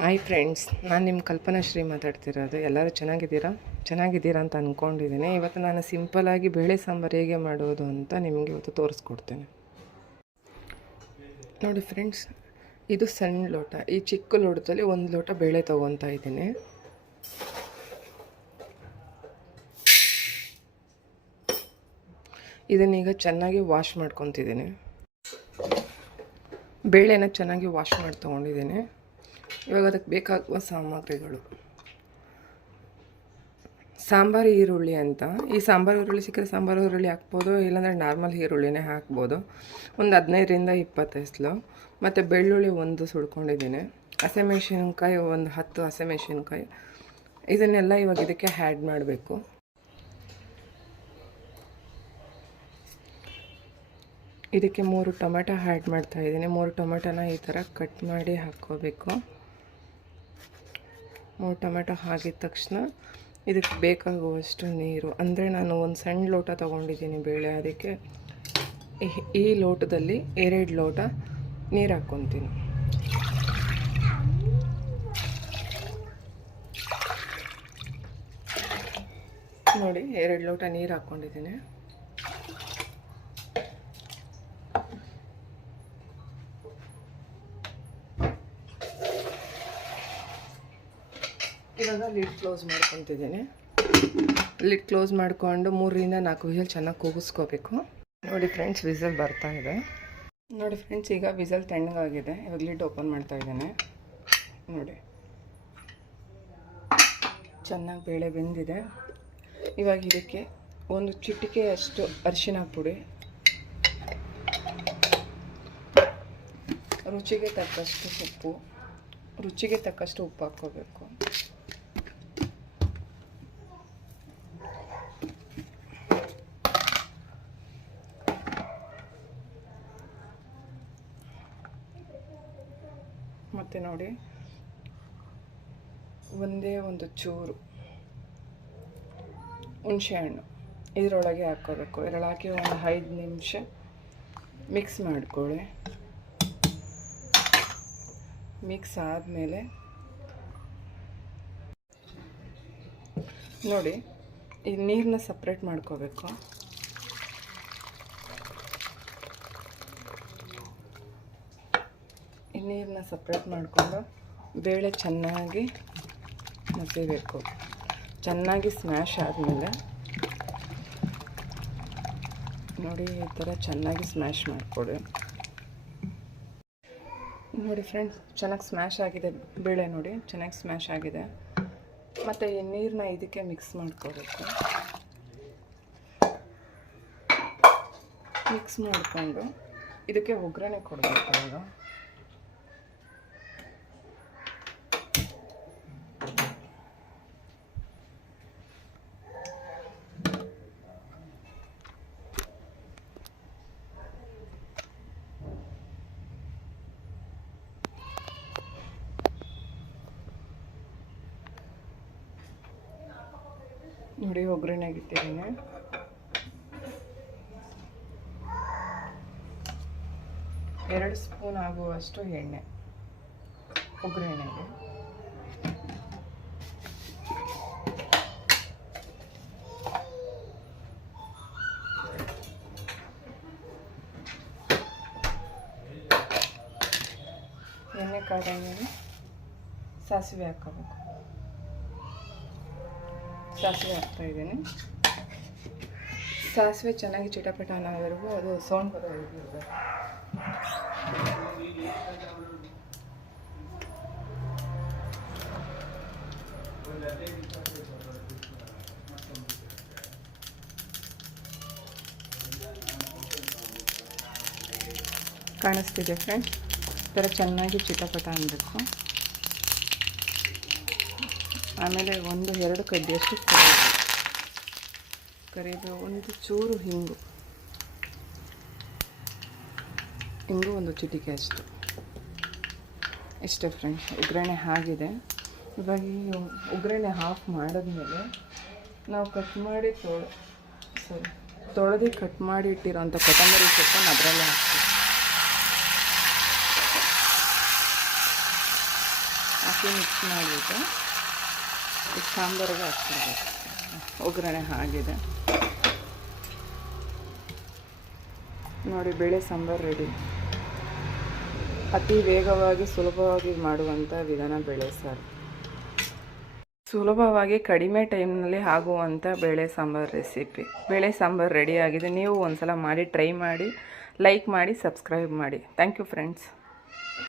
Hi friends ನಾನು ನಿಮ್ಮ ಕಲ್ಪನಾ ಶ್ರೀ ಮಾತಾಡ್ತಿರೋದು. ಎಲ್ಲರೂ ಚೆನ್ನಾಗಿದ್ದೀರಾ? ಚೆನ್ನಾಗಿದ್ದೀರಾ ಅಂತ ಅಂದ್ಕೊಂಡಿದ್ದೀನಿ ಇವತ್ತು ನಾನು ಸಿಂಪಲಾಗಿ ಬೇಳೆ ಸಾಂಬಾರು ಹೇಗೆ ಮಾಡೋದು ಅಂತ ನಿಮಗೆ ಇವತ್ತು ತೋರಿಸ್ಕೊಡ್ತೇನೆ. ನೋಡಿ ಫ್ರೆಂಡ್ಸ್ ಇದು ಸಣ್ಣ ಲೋಟ. ಈ ಚಿಕ್ಕ ಲೋಟದಲ್ಲಿ ಒಂದು ಲೋಟ ಬೇಳೆ ತೊಗೊತಾ ಇದ್ದೀನಿ. ಇದನ್ನೀಗ ಚೆನ್ನಾಗಿ ವಾಶ್ ಮಾಡ್ಕೊತಿದ್ದೀನಿ. ಬೇಳೆನ ಚೆನ್ನಾಗಿ ವಾಶ್ ಮಾಡಿ ತೊಗೊಂಡಿದ್ದೀನಿ. ಇವಾಗ ಅದಕ್ಕೆ ಬೇಕಾಗುವ ಸಾಮಗ್ರಿಗಳು. ಸಾಂಬಾರು ಈರುಳ್ಳಿ ಅಂತ. ಈ ಸಾಂಬಾರು ಈರುಳ್ಳಿ ಸಿಕ್ಕರೆ ಸಾಂಬಾರು ಈರುಳ್ಳಿ ಹಾಕ್ಬೋದು, ಇಲ್ಲಾಂದರೆ ನಾರ್ಮಲ್ ಈರುಳ್ಳಿನೇ ಹಾಕ್ಬೋದು. ಒಂದು ಹದಿನೈದರಿಂದ ಇಪ್ಪತ್ತೈಸ್ಲು ಮತ್ತು ಬೆಳ್ಳುಳ್ಳಿ ಒಂದು ಸುಡ್ಕೊಂಡಿದ್ದೀನಿ. ಹಸಿಮೆಣ್ಸಿನ್ಕಾಯಿ ಒಂದು ಹತ್ತು ಹಸಿಮೆಣ್ಸಿನ್ಕಾಯಿ. ಇದನ್ನೆಲ್ಲ ಇವಾಗ ಇದಕ್ಕೆ ಹ್ಯಾಡ್ ಮಾಡಬೇಕು. ಇದಕ್ಕೆ ಮೂರು ಟೊಮೆಟೊ ಹ್ಯಾಡ್ ಮಾಡ್ತಾ ಇದ್ದೀನಿ. ಮೂರು ಟೊಮೆಟೊನ ಈ ಥರ ಕಟ್ ಮಾಡಿ ಹಾಕ್ಕೋಬೇಕು. ಮೂರು ಟೊಮೆಟೊ ಹಾಕಿದ ತಕ್ಷಣ ಇದಕ್ಕೆ ಬೇಕಾಗುವಷ್ಟು ನೀರು. ಅಂದರೆ ನಾನು ಒಂದು ಸಣ್ಣ ಲೋಟ ತೊಗೊಂಡಿದ್ದೀನಿ ಬೇಳೆ. ಅದಕ್ಕೆ ಈ- ಲೋಟದಲ್ಲಿ ಎರಡು ಲೋಟ ನೀರು ಹಾಕ್ಕೊತೀನಿ. ನೋಡಿ, ಎರಡು ಲೋಟ ನೀರು ಹಾಕ್ಕೊಂಡಿದ್ದೀನಿ. ಇವಾಗ ಲಿಡ್ ಕ್ಲೋಸ್ ಮಾಡ್ಕೊತಿದ್ದೀನಿ. ಲಿಡ್ ಕ್ಲೋಸ್ ಮಾಡಿಕೊಂಡು ಮೂರರಿಂದ ನಾಲ್ಕು ವಿಸಲ್ ಚೆನ್ನಾಗಿ ಕೂಗಿಸ್ಕೋಬೇಕು. ನೋಡಿ ಫ್ರೆಂಡ್ಸ್ ವಿಸಲ್ ಬರ್ತಾ ಇದೆ. ನೋಡಿ ಫ್ರೆಂಡ್ಸ್ ಈಗ ವಿಸಲ್ ತಣ್ಣಗಾಗಿದೆ ಇವಾಗ ಲಿಡ್ ಓಪನ್ ಮಾಡ್ತಾ ಇದ್ದೇನೆ. ನೋಡಿ. ಚೆನ್ನಾಗಿ ಬೇಳೆ ಬೆಂದಿದೆ. ಇವಾಗ ಇದಕ್ಕೆ ಒಂದು ಚಿಟಿಕೆಯಷ್ಟು ಅರಿಶಿನ ಪುಡಿ. ರುಚಿಗೆ ತಕ್ಕಷ್ಟು ಉಪ್ಪು. ರುಚಿಗೆ ತಕ್ಕಷ್ಟು ಉಪ್ಪು ಹಾಕ್ಕೋಬೇಕು. ಮತ್ತು ನೋಡಿ. ಒಂದೇ ಒಂದು ಚೂರು ಹುಣಸೆಹಣ್ಣು ಇದರೊಳಗೆ ಹಾಕ್ಕೋಬೇಕು. ಇದರಲ್ಲಿ ಹಾಕಿ ಒಂದು ಐದು ನಿಮಿಷ ಮಿಕ್ಸ್ ಮಾಡ್ಕೊಳ್ಳಿ. ಮಿಕ್ಸ್ ಆದಮೇಲೆ ನೋಡಿ, ಈ ನೀರನ್ನ ಸಪ್ರೇಟ್ ಮಾಡ್ಕೋಬೇಕು. ನೀರನ್ನ ಸಪ್ರೇಟ್ ಮಾಡಿಕೊಂಡು ಬೇಳೆ ಚೆನ್ನಾಗಿ ಮಸಿಬೇಕು. ಚೆನ್ನಾಗಿ ಸ್ಮ್ಯಾಶ್ ಆದಮೇಲೆ ನೋಡಿ ಈ ಥರ ಚೆನ್ನಾಗಿ ಸ್ಮ್ಯಾಶ್ ಮಾಡಿಕೊಡಿ. ನೋಡಿ ಫ್ರೆಂಡ್ಸ್ ಚೆನ್ನಾಗಿ ಸ್ಮ್ಯಾಶ್ ಆಗಿದೆ ಬೇಳೆ ನೋಡಿ, ಚೆನ್ನಾಗಿ ಸ್ಮ್ಯಾಶ್ ಆಗಿದೆ. ಮತ್ತು ಈ ನೀರನ್ನ ಇದಕ್ಕೆ ಮಿಕ್ಸ್ ಮಾಡ್ಕೋಬೇಕು. ಮಿಕ್ಸ್ ಮಾಡಿಕೊಂಡು ಇದಕ್ಕೆ ಒಗ್ಗರಣೆ ಕೊಡಬೇಕು ಇವಾಗ ನೋಡಿ ಒಗ್ಗರಣೆಗೆ ಇಟ್ಟಿದ್ದೀನಿ ಎರಡು ಸ್ಪೂನ್ ಆಗುವಷ್ಟು ಎಣ್ಣೆ ಒಗ್ಗರಣೆಗೆ. ಎಣ್ಣೆ ಕಾದಂಗೆ ಸಾಸಿವೆ ಹಾಕೋಬೇಕು. ಸಾಸಿವೆ ಹಾಕ್ತಾ ಇದ್ದೀನಿ. ಸಾಸಿವೆ ಚೆನ್ನಾಗಿ ಚಿಟಪಟ ಅನ್ನೋವರೆಗೂ ಅದು ಸೌಂಡ್ ಬರೋವರೆಗೂ ಕಾಣಿಸ್ತಿದೆ ಫ್ರೆಂಡ್ಸ್ ಈ ಥರ ಚೆನ್ನಾಗಿ ಚಿಟಪಟ ಅನ್ನಬೇಕು. ಆಮೇಲೆ ಒಂದು, ಎರಡು ಕಡ್ಡಿಯಷ್ಟು ಕರಿಬೇವು. ಕರಿಬೇವು, ಒಂದು ಚೂರು ಹಿಂಗು. ಹಿಂಗು ಒಂದು ಚಿಟಿಕೆ ಅಷ್ಟು. ಇಷ್ಟೇ ಫ್ರೆಂಡ್ಸ್ ಒಗ್ಗರಣೆ ಆಗಿದೆ. ಇವಾಗ ಈ ಒಗ್ಗರಣೆ ಹಾಫ್ ಮಾಡಿದ್ಮೇಲೆ ನಾವು ಕಟ್ ಮಾಡಿ ತೊಳ ಸಾರಿ ತೊಳೆದು ಕಟ್ ಮಾಡಿ ಇಟ್ಟಿರೋಂಥ ಕೊತ್ತಂಬರಿ ಸೊಪ್ಪನ್ನು ಅದರಲ್ಲೇ ಹಾಕ್ತೀವಿ. ಹಾಕಿ ಮಿಕ್ಸ್ ಮಾಡಿಬಿಟ್ಟು ಸಾಂಬಾರಿಗೆ ಹಾಕ್ಬಿಡ್ಬೇಕು. ಒಗ್ಗರಣೆ ಆಗಿದೆ. ನೋಡಿ, ಬೇಳೆ ಸಾಂಬಾರು ರೆಡಿ ಅತಿ ವೇಗವಾಗಿ, ಸುಲಭವಾಗಿ ಮಾಡುವಂಥ ವಿಧಾನ ಬೇಳೆ ಸಾರು. ಸುಲಭವಾಗಿ, ಕಡಿಮೆ ಟೈಮ್ನಲ್ಲಿ ಆಗುವಂಥ ಬೇಳೆ ಸಾಂಬಾರು ರೆಸಿಪಿ ಬೇಳೆ ಸಾಂಬಾರು ರೆಡಿಯಾಗಿದೆ ನೀವು ಒಂದು ಸಲ ಮಾಡಿ ಟ್ರೈ ಮಾಡಿ ಲೈಕ್ ಮಾಡಿ ಸಬ್ಸ್ಕ್ರೈಬ್ ಮಾಡಿ. Thank you friends